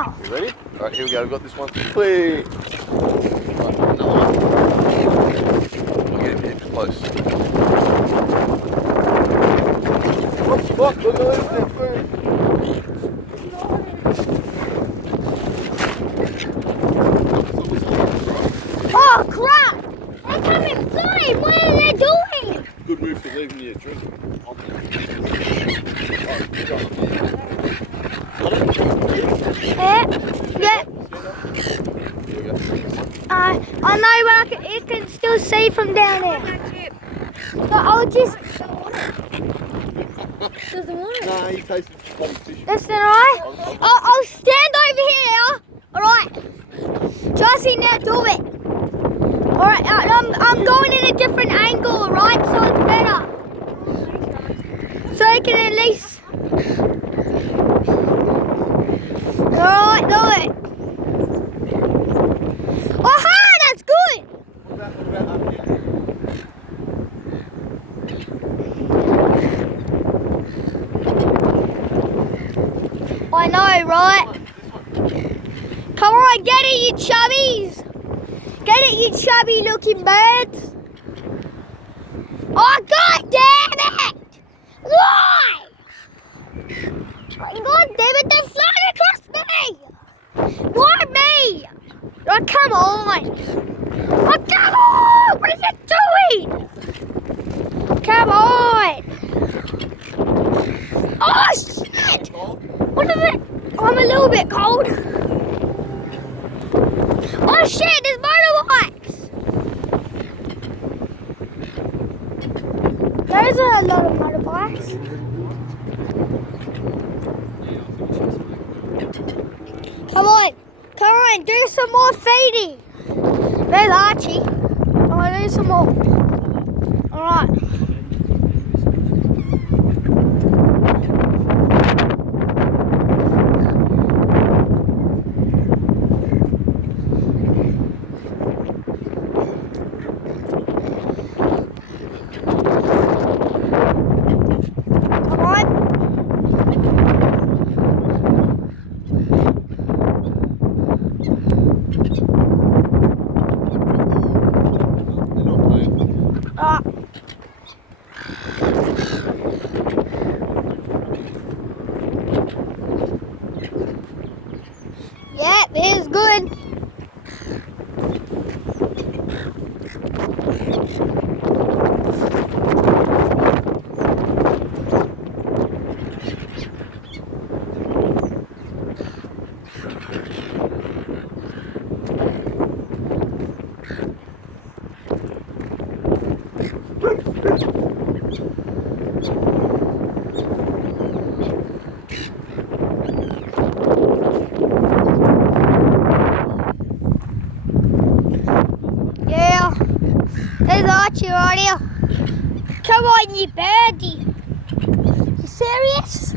now. You ready? Alright, here we go. We've got this one clear. Right, another one. We'll get him close. Look at that food. Oh crap! They're coming inside! What are they doing? Good move for leaving your drink. Yeah. I know, but you can still see from down there. So I'll just. Doesn't want it. No, he tasted bloody fish. Listen, alright? I'll stand over here. Alright. Josie, now do it. Alright, I'm going in a different angle, alright? So it's better. So I can at least. Alright, do it. Aha, that's good. What about up here? I know, right? Come on, get it, you chubbies. Get it, you chubby looking birds. Oh, God damn it! Why? God damn it, they're flying across me! Why me? Oh, come on! Oh, come on! What are you doing? Come on! Oh, shit! What is it? I'm a little bit cold. Oh, shit, there's motorbikes! There's a lot of motorbikes. Come on, do some more feeding. There's Archie. Oh, do some more. Alright. Yeah, it is good. Yeah, there's Archie right here. Come on, you birdie. You serious?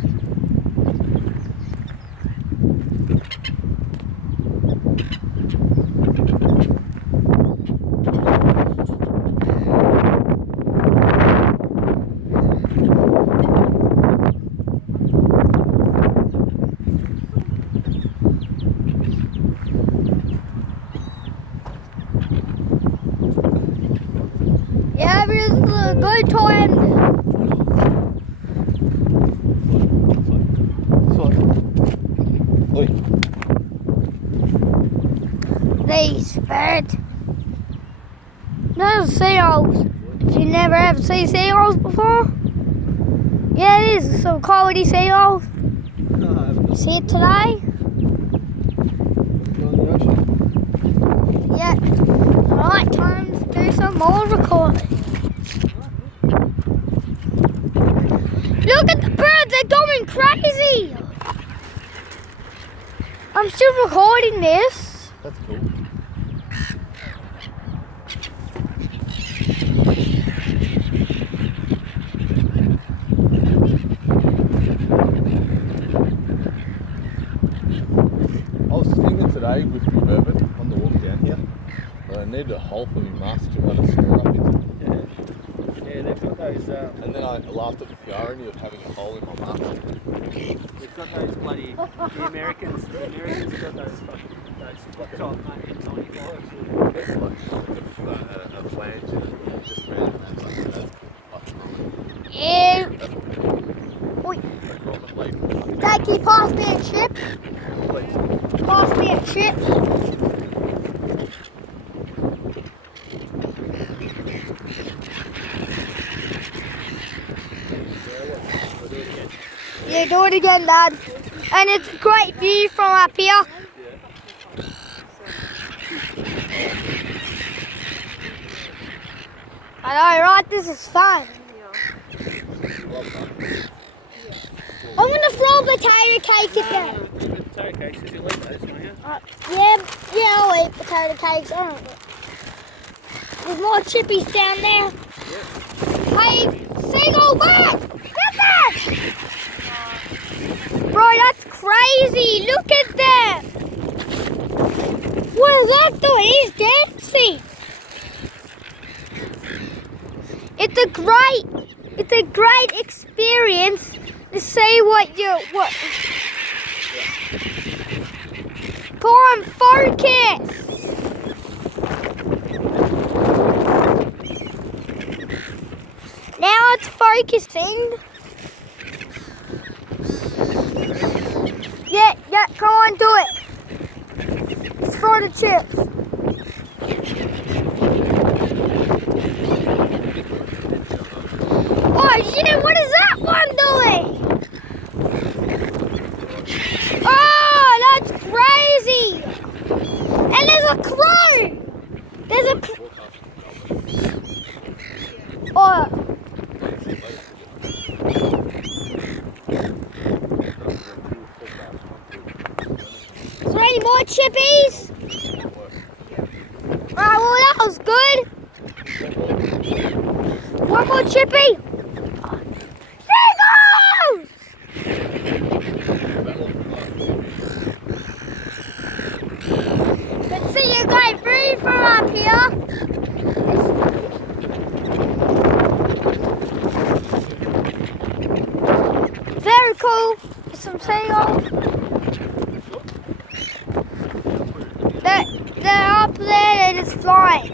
Yeah, but it's a good time. Oi. These birds. No seagulls. Did you never ever see seagulls before? Yeah, it is. Some quality seagulls. You see it today? Yeah. Alright, time to do some more recording. Look at the birds, they're going crazy. I'm still recording this. That's cool. I was thinking today with my bourbon on the walk down here, but I needed a hole for my mask to run a straw up into. Yeah, they've got those. And then I laughed at the irony of having a hole in my mask. They've got those bloody the Americans those like top 95s. It's like a flange and just ran and that's like Yeah. Oi. that's like Dad, can you pass me a chip? please. Pass me a chip. Yeah, do it again, Dad. And it's a great view from up here. I know, right? This is fun. I'm gonna throw a potato cake at them. Potato cakes, did you leave those, don't you? Yeah, I'll eat potato cakes. There's more chippies down there. Hey, seagull back! Get that! Bro, that's crazy. Look at that. What is that doing? He's dancing. It's a great experience to see what. Come on, focus. Now it's focusing. Yeah, come on, do it. Let's throw the chips. Oh shit, what is that one doing? Oh, that's crazy. And there's a crow. There's a Oh. Is there any more chippies? Alright, well that was good. One more chippy. Seagulls! Let's see you going through from up here. Very cool. Some seagulls. They're up there, they're just flying.